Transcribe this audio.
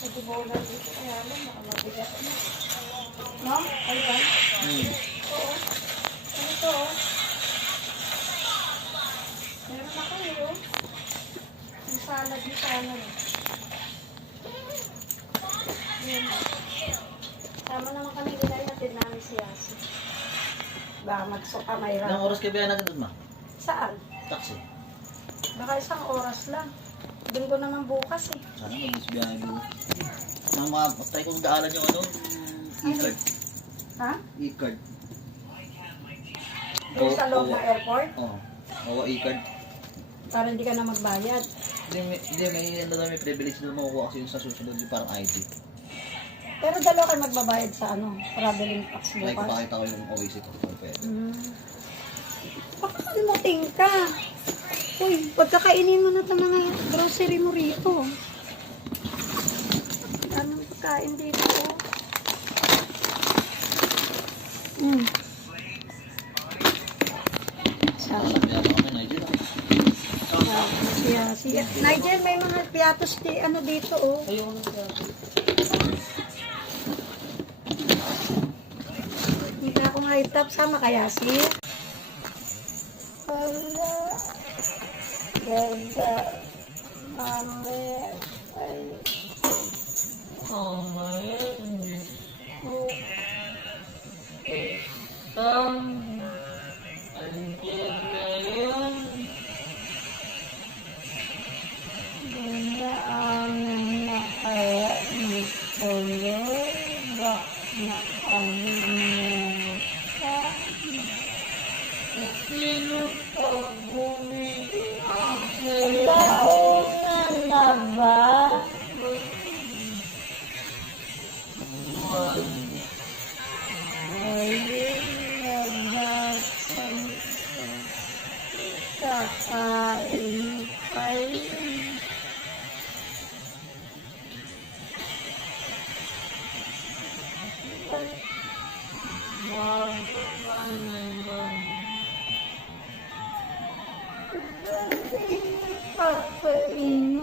Nag-bola dito, kaya lang, baka mabigat na. No? Ay ba? Oo. Ano to, oh? Meron ako eh, oh. Yung salad ni sana eh. Yan. Tama naman kami nila natin namin si Yasi. Baka magsuka may Ilang oras kayo ba yan agad, ma? Saan? Taxi. Baka isang oras lang. Doon ko naman bukas eh. Sana mag-isbiyahe mo. Try kong daanan yung ano, e-card. Ha? E-card. Doon sa loob ng airport? Oo. Oo, e-card. Para hindi ka na magbayad. Hindi, may privilege na makukuha kasi yung sa susunod yung parang ID. Pero dalawa kayo magbabayad sa ano, traveling tax Like, bukas. pakita ko yung OAC ko. Kung pwede. Baka kalimutin ka. Uy, pagkakainin mo na ito mga grocery mo rito. Anong pagkain dito? Sabi yata kami, Nigel. Siya. Nigel, may mga piatos ano dito, oh. Ayun na siya. Hindi akong high top. Sama kaya siya? Ganda. Mami. Ay. Ganda amin na kaya ni Kuya. Bak na kami sa sino pag-bumili Naunan na ba? Ay, nagdasan kakain kayo. Kakain